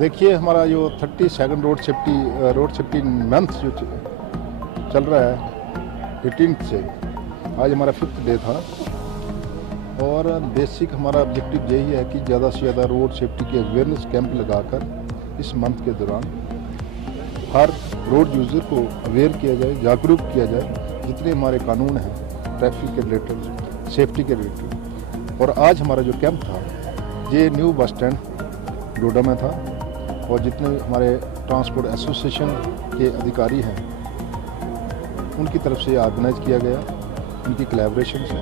देखिए, हमारा जो 32nd रोड सेफ्टी मंथ जो चल रहा है 18th से, आज हमारा 5th डे था और बेसिक हमारा ऑब्जेक्टिव यही है कि ज़्यादा से ज़्यादा रोड सेफ्टी के अवेयरनेस कैंप लगाकर इस मंथ के दौरान हर रोड यूज़र को अवेयर किया जाए, जागरूक किया जाए जितने हमारे कानून हैं ट्रैफिक के रिलेटेड, सेफ्टी के रिलेटेड। और आज हमारा जो कैंप था ये न्यू बस स्टैंड डोडा में था और जितने हमारे ट्रांसपोर्ट एसोसिएशन के अधिकारी हैं उनकी तरफ से ऑर्गेनाइज किया गया, उनकी कोलैबोरेशन से।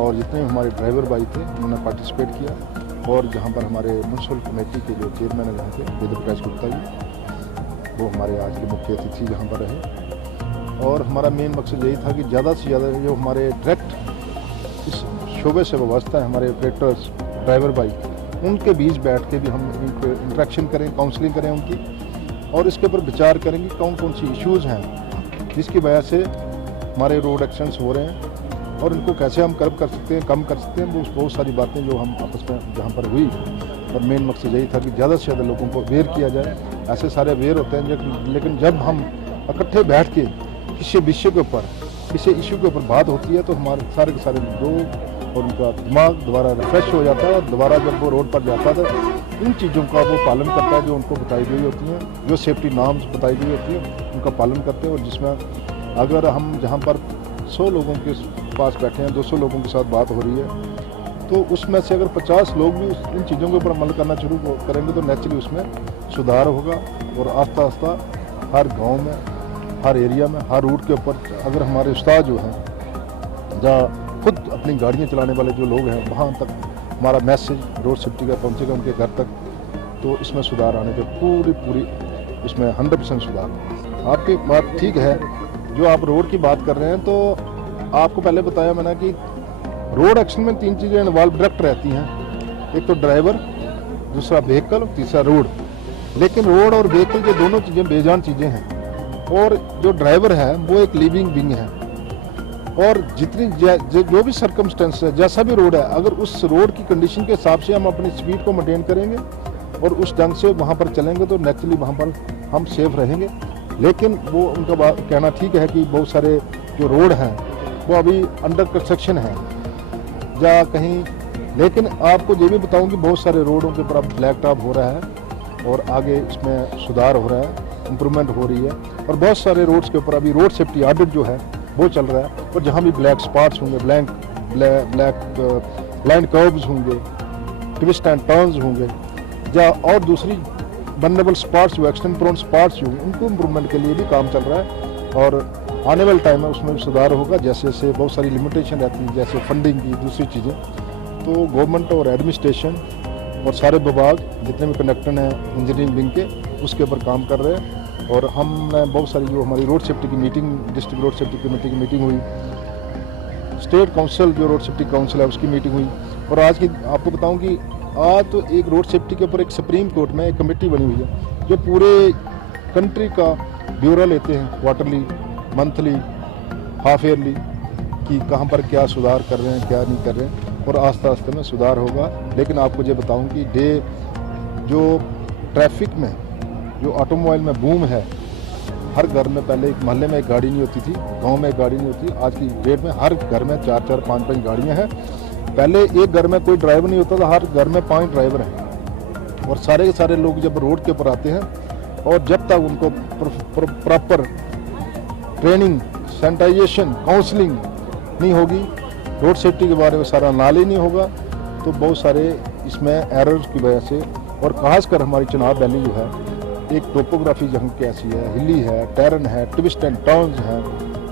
और जितने हमारे ड्राइवर भाई थे उन्होंने पार्टिसिपेट किया और जहां पर हमारे म्यूनसिपल कमेटी के जो चेयरमैन हैं जहाँ पे वेद प्रकाश गुप्ता जी, वो हमारे आज के मुख्य अतिथि जहाँ पर रहे। और हमारा मेन मकसद यही था कि ज़्यादा से ज़्यादा जो हमारे डायरेक्ट इस शोबे से वाबस्ता है हमारे ऑपरेटर्स, ड्राइवर भाई, उनके बीच बैठ के भी हम इंटरेक्शन करें, काउंसलिंग करें उनकी, और इसके ऊपर विचार करें कि कौन कौन सी इश्यूज़ हैं जिसकी वजह से हमारे रोड एक्सीडेंट्स हो रहे हैं और इनको कैसे हम कम कर सकते हैं। वो बहुत सारी बातें जो हम आपस में जहाँ पर हुई, और मेन मकसद यही था कि ज़्यादा से ज़्यादा लोगों को अवेयर किया जाए। ऐसे सारे अवेयर होते हैं लेकिन जब हम इकट्ठे बैठ के किसी विषय के ऊपर, किसी इशू के ऊपर बात होती है तो हमारे सारे के सारे लोग और उनका दिमाग दोबारा रिफ्रेश हो जाता है और दोबारा जब वो रोड पर जाता है इन चीज़ों का वो पालन करता है जो उनको बताई गई होती हैं, जो सेफ्टी नॉर्म्स बताई गई होती है उनका पालन करते हैं। और जिसमें अगर हम जहाँ पर 100 लोगों के पास बैठे हैं, 200 लोगों के साथ बात हो रही है, तो उसमें से अगर 50 लोग भी इन चीज़ों के ऊपर अमल करना शुरू करेंगे तो नेचुरली उसमें सुधार होगा। और आस्ता आस्ता हर गाँव में, हर एरिया में, हर रूट के ऊपर अगर हमारे उस्ताद जो हैं, जहाँ खुद अपनी गाड़ियाँ चलाने वाले जो लोग हैं, वहाँ तक हमारा मैसेज रोड सेफ्टी का पहुँचेगा उनके घर तक, तो इसमें सुधार आने पे पूरी इसमें 100% सुधार। आपकी बात ठीक है, जो आप रोड की बात कर रहे हैं, तो आपको पहले बताया मैंने कि रोड एक्शन में 3 चीज़ें इन्वॉल्व डायरेक्ट रहती हैं, एक तो ड्राइवर, दूसरा व्हीकल, तीसरा रोड। लेकिन रोड और व्हीकल ये दोनों चीज़ें बेजान चीज़ें हैं और जो ड्राइवर है वो एक लिविंग बीइंग है और जितनी जो भी सर्कमस्टेंस है, जैसा भी रोड है, अगर उस रोड की कंडीशन के हिसाब से हम अपनी स्पीड को मेंटेन करेंगे और उस ढंग से वहाँ पर चलेंगे तो नेचुरली वहाँ पर हम सेफ रहेंगे। लेकिन वो उनका कहना ठीक है कि बहुत सारे जो रोड हैं वो अभी अंडर कंस्ट्रक्शन है या कहीं, लेकिन आपको ये भी बताऊँ कि बहुत सारे रोडों के ऊपर अब ब्लैक टॉप हो रहा है और आगे इसमें सुधार हो रहा है, इम्प्रूवमेंट हो रही है। और बहुत सारे रोड्स के ऊपर अभी रोड सेफ्टी ऑडिट जो है वो चल रहा है और जहाँ भी ब्लैक स्पॉट्स होंगे, ब्लैक लैंड कर्व्स होंगे, ट्विस्ट एंड टर्न्स होंगे या और दूसरी वल्नरेबल स्पॉट्स जो एक्सीडेंट प्रोन स्पॉट्स होंगे, उनको इम्प्रूवमेंट के लिए भी काम चल रहा है और आने वाले टाइम में उसमें भी सुधार होगा। जैसे जैसे बहुत सारी लिमिटेशन रहती है, जैसे फंडिंग की, दूसरी चीज़ें, तो गवर्नमेंट और एडमिनिस्ट्रेशन और सारे विभाग जितने भी कनेक्टेड हैं इंजीनियरिंग विंग के, उसके ऊपर काम कर रहे हैं। और हमने बहुत सारी जो हमारी रोड सेफ्टी की meeting, district road safety committee की मीटिंग हुई, स्टेट काउंसिल जो रोड सेफ्टी काउंसिल है उसकी मीटिंग हुई। और आज की आपको बताऊं कि आज तो एक रोड सेफ्टी के ऊपर एक सुप्रीम कोर्ट में एक कमेटी बनी हुई है जो पूरे कंट्री का ब्यौरा लेते हैं, क्वार्टरली, मंथली, हाफ ईयरली, कि कहाँ पर क्या सुधार कर रहे हैं, क्या नहीं कर रहे हैं, और आस्ता आस्ता में सुधार होगा। लेकिन आपको ये बताऊँ कि जो ट्रैफिक में जो ऑटोमोबाइल में बूम है, हर घर में पहले एक मोहल्ले में एक गाड़ी नहीं होती थी, गांव में एक गाड़ी नहीं होती, आज की डेट में हर घर में 4-4, 5-5 गाड़ियां हैं। पहले एक घर में कोई ड्राइवर नहीं होता था, हर घर में 5 ड्राइवर हैं। और सारे के सारे लोग जब रोड के ऊपर आते हैं और जब तक उनको प्रॉपर ट्रेनिंग, सैनिटाइजेशन, काउंसलिंग नहीं होगी, रोड सेफ्टी के बारे में सारा नॉलेज नहीं होगा, तो बहुत सारे इसमें एरर्स की वजह से, और खासकर हमारी चनाब वैली जो है, एक टोपोग्राफी जहाँ की ऐसी है, हिली है, टैरन है, ट्विस्ट एंड टर्न्स हैं,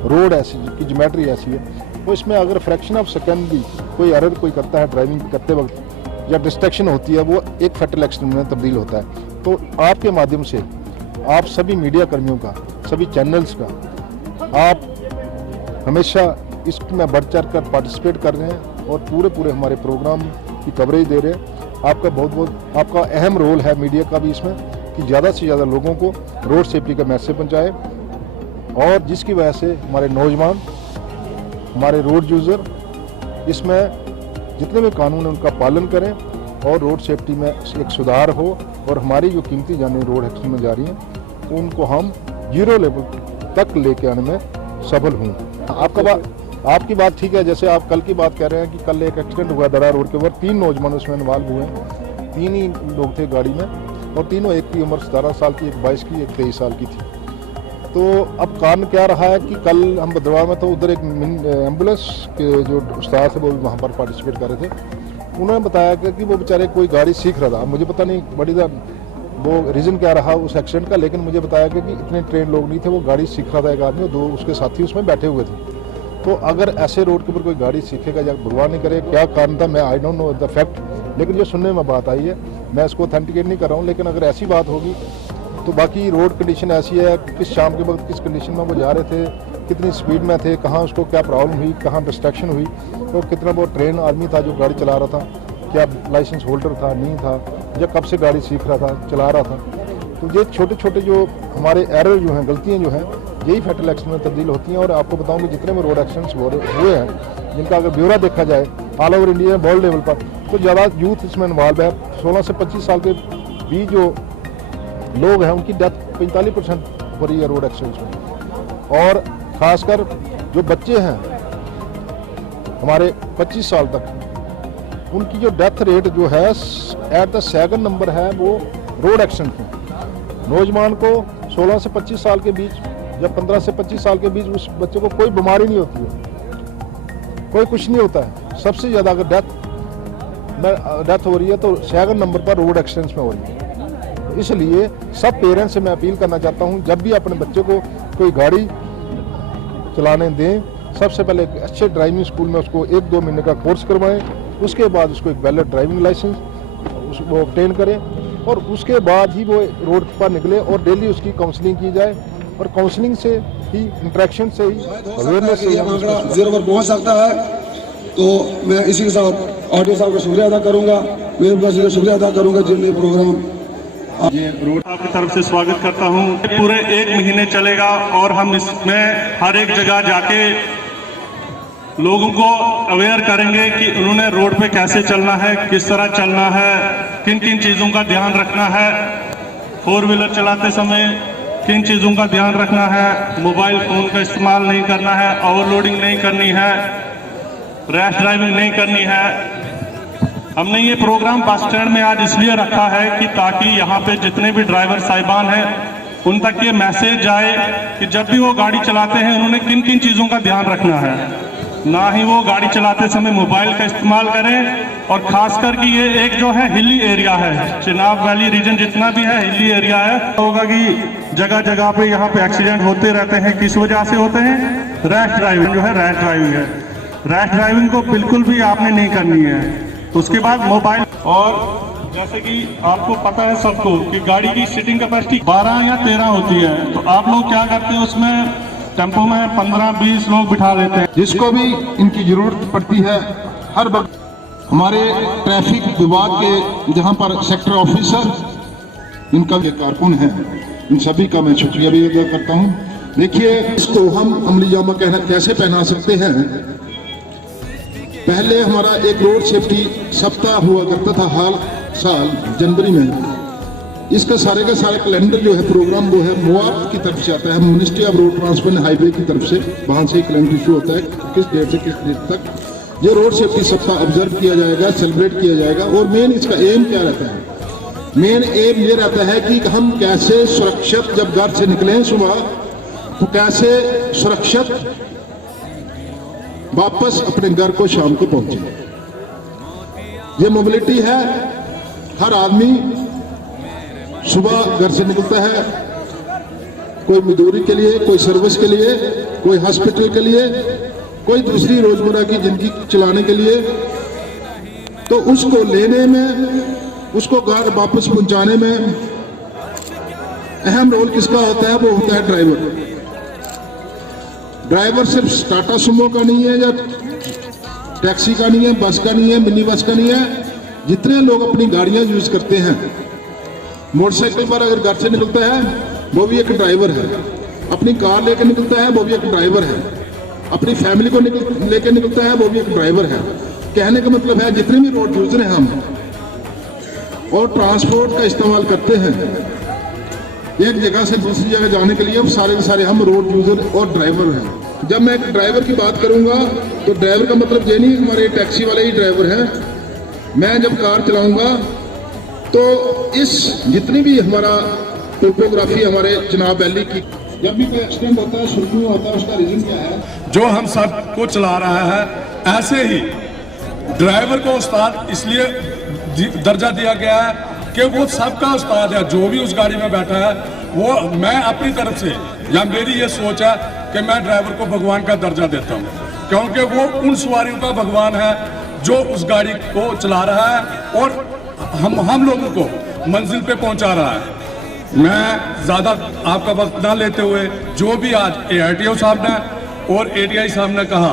रोड ऐसी की ज्योमेट्री ऐसी है, तो इसमें अगर फ्रैक्शन ऑफ सेकंड भी कोई एरर कोई करता है ड्राइविंग करते वक्त या डिस्ट्रैक्शन होती है, वो एक फैटल एक्सीडेंट में तब्दील होता है। तो आपके माध्यम से आप सभी मीडिया कर्मियों का, सभी चैनल्स का, आप हमेशा इसमें बढ़ चढ़ कर पार्टिसिपेट कर रहे हैं और पूरे हमारे प्रोग्राम की कवरेज दे रहे हैं। आपका बहुत आपका अहम रोल है मीडिया का भी इसमें कि ज़्यादा से ज़्यादा लोगों को रोड सेफ्टी का मैसेज पहुँचाए और जिसकी वजह से हमारे नौजवान, हमारे रोड यूज़र इसमें जितने भी कानून हैं उनका पालन करें और रोड सेफ्टी में एक सुधार हो और हमारी जो कीमती जानें रोड एक्सीडेंट में जा रही हैं उनको हम 0 लेवल तक लेके आने में सफल हूँ। आपकी बात ठीक है। जैसे आप कल की बात कह रहे हैं कि कल एक एक्सीडेंट हुआ दरा रोड के ऊपर, 3 नौजवान उसमें इन्वॉल्व हुए हैं, 3 ही लोग थे गाड़ी में और तीनों, एक की उम्र 17 साल की, एक 22 की, एक 23 साल की थी। तो अब कारण क्या रहा है कि कल हम भद्रवाह में, तो उधर एक एम्बुलेंस के जो उस्ताद थे वो भी वहाँ पर पार्टिसिपेट कर रहे थे। उन्होंने बताया कि वो बेचारे कोई गाड़ी सीख रहा था। मुझे पता नहीं बड़ी वो रीज़न क्या रहा उस एक्सीडेंट का, लेकिन मुझे बताया कि इतने ट्रेन लोग नहीं थे, वो गाड़ी सीख रहा था एक आदमी और 2 उसके साथी उसमें बैठे हुए थे। तो अगर ऐसे रोड के ऊपर कोई गाड़ी सीखेगा या भगवान नहीं करे क्या कारण था, मैं I don't know the fact, लेकिन जो सुनने में बात आई है, मैं इसको ऑथेंटिकेट नहीं कर रहा हूँ, लेकिन अगर ऐसी बात होगी तो बाकी रोड कंडीशन ऐसी है, किस शाम के वक्त किस कंडीशन में वो जा रहे थे, कितनी स्पीड में थे, कहाँ उसको क्या प्रॉब्लम हुई, कहाँ डिस्ट्रैक्शन हुई, तो कितना वो ट्रेन आदमी था जो गाड़ी चला रहा था, क्या लाइसेंस होल्डर था, नहीं था, या कब से गाड़ी सीख रहा था, चला रहा था। तो ये छोटे छोटे जो हमारे एरर जो हैं, गलतियाँ जो हैं, यही फैटल एक्सीडेंट में तब्दील होती हैं। और आपको बताऊं कि जितने भी रोड एक्सीडेंट्स हुए हैं, जिनका अगर ब्यौरा देखा जाए all over India world level पर, तो ज़्यादा यूथ इसमें इन्वॉल्व है। 16 से 25 साल के बीच जो लोग हैं उनकी डेथ 45% हो रही है रोड एक्सीडेंट्स में। और ख़ासकर जो बच्चे हैं हमारे 25 साल तक, उनकी जो डेथ रेट जो है एट द 2nd नंबर है वो रोड एक्सीडेंट में। नौजवान को 16 से 25 साल के बीच या 15 से 25 साल के बीच उस बच्चे को कोई बीमारी नहीं होती है, कोई कुछ नहीं होता है। सबसे ज़्यादा अगर डेथ हो रही है तो 2nd नंबर पर रोड एक्सीडेंट्स में हो रही है। इसलिए सब पेरेंट्स से मैं अपील करना चाहता हूं, जब भी अपने बच्चे को कोई गाड़ी चलाने दें, सबसे पहले एक अच्छे ड्राइविंग स्कूल में उसको 1-2 महीने का कोर्स करवाएं, उसके बाद उसको एक वैलिड ड्राइविंग लाइसेंस वो ऑब्टेन करें और उसके बाद ही वो रोड पर निकले और डेली उसकी काउंसलिंग की जाए। और काउंसलिंग से ही, इंटरेक्शन से ही, अवेयरनेस से ही जीरो पर पहुंच सकता है। तो मैं इसी के साथ ऑडियो साहब का शुक्रिया अदा करूंगा, मेरे पास शुक्रिया अदा करूंगा जिन्होंने प्रोग्राम ये रोड आपकी तरफ से स्वागत करता हूं। पूरे 1 महीने चलेगा और हम इसमें हर एक जगह जाके लोगों को अवेयर करेंगे कि उन्होंने रोड पे कैसे चलना है, किस तरह चलना है, किन किन चीज़ों का ध्यान रखना है, 4 व्हीलर चलाते समय किन चीज़ों का ध्यान रखना है, मोबाइल फ़ोन का इस्तेमाल नहीं करना है, ओवरलोडिंग नहीं करनी है, रैश ड्राइविंग नहीं करनी है। हमने ये प्रोग्राम बस स्टैंड में आज इसलिए रखा है कि ताकि यहाँ पे जितने भी ड्राइवर साहिबान हैं उन तक ये मैसेज जाए कि जब भी वो गाड़ी चलाते हैं उन्होंने किन किन चीज़ों का ध्यान रखना है, ना ही वो गाड़ी चलाते समय मोबाइल का इस्तेमाल करें। और खासकर कि ये एक जो है हिली एरिया है, चिनाब वैली रीजन जितना भी है हिली एरिया है। होगा कि जगह जगह पे यहाँ पे एक्सीडेंट होते रहते हैं, किस वजह से होते हैं? रैश ड्राइविंग जो है, रैश ड्राइविंग है। रैश ड्राइविंग को बिल्कुल भी आपने नहीं करनी है। उसके बाद मोबाइल, और जैसे कि आपको पता है सबको कि गाड़ी की सीटिंग कैपेसिटी 12 या 13 होती है, तो आप लोग क्या करते हैं उसमें टेम्पो में 15-20 लोग बिठा लेते हैं। जिसको भी इनकी जरूरत पड़ती है, हर वक्त हमारे ट्रैफिक विभाग के जहां पर सेक्टर ऑफिसर, इनका जो कारकुन है, इन सभी का मैं शुक्रिया भी अदा करता हूं। देखिए, इसको हम अमली जामा कैसे पहना सकते हैं। पहले हमारा एक रोड सेफ्टी सप्ताह हुआ करता था हर साल जनवरी में। इसका सारे का सारे कैलेंडर जो है, प्रोग्राम वो है मुआफ की तरफ से आता है, ministry of road transport and highway की तरफ से, वहाँ से कैलेंडर इशू होता है किस डेट से किस डेट तक ये रोड सेफ्टी सप्ताह ऑब्जर्व किया जाएगा, सेलिब्रेट किया जाएगा। और मेन इसका एम क्या रहता है? मेन एम ये रहता है कि हम कैसे सुरक्षित, जब घर से निकलें सुबह, तो कैसे सुरक्षित वापस अपने घर को शाम को पहुंचे। ये मोबिलिटी है। हर आदमी सुबह घर से निकलता है, कोई मजदूरी के लिए, कोई सर्विस के लिए, कोई हॉस्पिटल के लिए, कोई दूसरी रोजमर्रा की जिंदगी चलाने के लिए। तो उसको लेने में, उसको घर वापस पहुंचाने में अहम रोल किसका होता है? वो होता है ड्राइवर। ड्राइवर सिर्फ टाटा सुमो का नहीं है, या टैक्सी का नहीं है, बस का नहीं है, मिनी बस का नहीं है। जितने लोग अपनी गाड़ियां यूज करते हैं, मोटरसाइकिल पर अगर घर से निकलता है वो भी एक ड्राइवर है, अपनी कार लेकर निकलता है वो भी एक ड्राइवर है, अपनी फैमिली को लेकर निकलता है वो भी एक ड्राइवर है। कहने का मतलब है जितने भी रोड यूजर हैं हम, और ट्रांसपोर्ट का इस्तेमाल करते हैं एक जगह से दूसरी जगह जाने के लिए, सारे के सारे हम रोड यूजर और ड्राइवर हैं। जब मैं एक ड्राइवर की बात करूंगा तो ड्राइवर का मतलब ये नहीं हमारे टैक्सी वाले ही ड्राइवर हैं। मैं जब कार चलाऊंगा तो इस जितनी भी हमारा टोपोग्राफी हमारे चिनाब वैली की, जब भी कोई एक्सीडेंट होता है, शुरू होता है, उसका रीजन क्या है? जो हम सबको चला रहा है, ऐसे ही ड्राइवर को उस्ताद इसलिए दर्जा दिया गया है कि वो सबका उस्ताद है। जो भी उस गाड़ी में बैठा है, वो मैं अपनी तरफ से या मेरी ये सोच है कि मैं ड्राइवर को भगवान का दर्जा देता हूँ, क्योंकि वो उन सवारियों का भगवान है जो उस गाड़ी को चला रहा है और हम लोगों को मंजिल पे पहुंचा रहा है। मैं ज़्यादा आपका वक्त ना लेते हुए, जो भी आज ARTO साहब ने और ATI साहब ने कहा,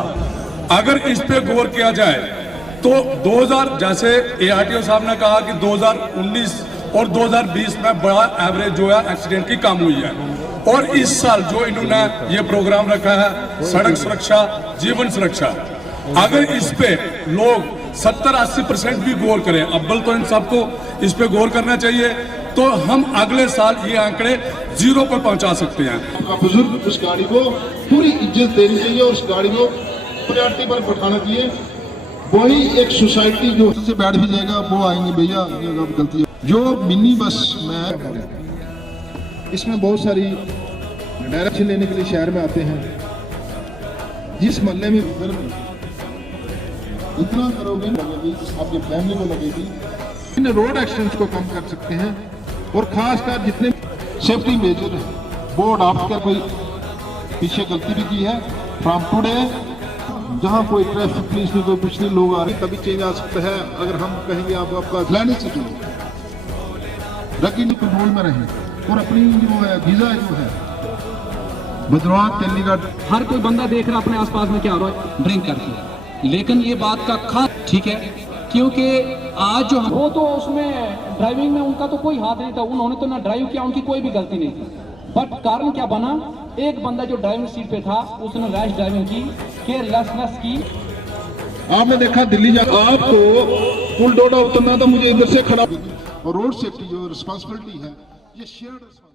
अगर इस पे गौर किया जाए तो 2000 जैसे ARTO साहब ने कहा कि 2019 और 2020 में बड़ा एवरेज जो है एक्सीडेंट की कम हुई है, और इस साल जो इन्होंने ये प्रोग्राम रखा है सड़क सुरक्षा जीवन सुरक्षा, अगर इस पे लोग 70-80% भी गौर करें, अव्वल तो इन सबको इस पे गौर करना चाहिए, तो हम अगले साल ये आंकड़े 0 पर पहुंचा सकते हैं। आपका बुजुर्ग उस गाड़ी को पूरी इज्जत देनी चाहिए और उस गाड़ी को प्रायोरिटी पर बैठाना चाहिए। वही एक सोसाइटी जो से बैठ भी जाएगा, वो आएंगे भैया ये गलती है। जो मिनी बस में इसमें बहुत सारी डायरेक्शन लेने के लिए शहर में आते हैं, जिस मोहल्ले में इतना करोगे लगेगी, आपकी फैमिली को लगेगी। इन रोड एक्सीडेंट्स को कम कर सकते हैं और खासकर जितने सेफ्टी मेजर है वो अडॉप्ट कर, कोई पीछे गलती भी की है फ्रॉम टुडे, जहाँ कोई ट्रैफिक पुलिस में कोई कुछ नहीं लोग आ रहे, तभी चेंज आ सकता है। अगर हम कहेंगे आप आपका लैंड से रखी कंट्रोल में रहें और अपनी जो है वीजा जो है भद्रवाह चंडीगढ़, हर कोई बंदा देख रहा अपने आसपास में क्या हो रहा है ड्रिंक करके, लेकिन ये बात का खास ठीक है, क्योंकि आज जो वो तो उसमें ड्राइविंग में उनका तो कोई हाथ नहीं था, उन्होंने तो ना ड्राइव किया, उनकी कोई भी गलती नहीं थी, बट कारण क्या बना, एक बंदा जो ड्राइविंग सीट पे था उसने रैश ड्राइविंग की, केयरलेसनेस की। आपने देखा दिल्ली जा आपको पुल डोडा उतरना था, मुझे इधर से खड़ा, और रोड सेफ्टी जो रिस्पॉन्सिबिलिटी है ये शेयर्ड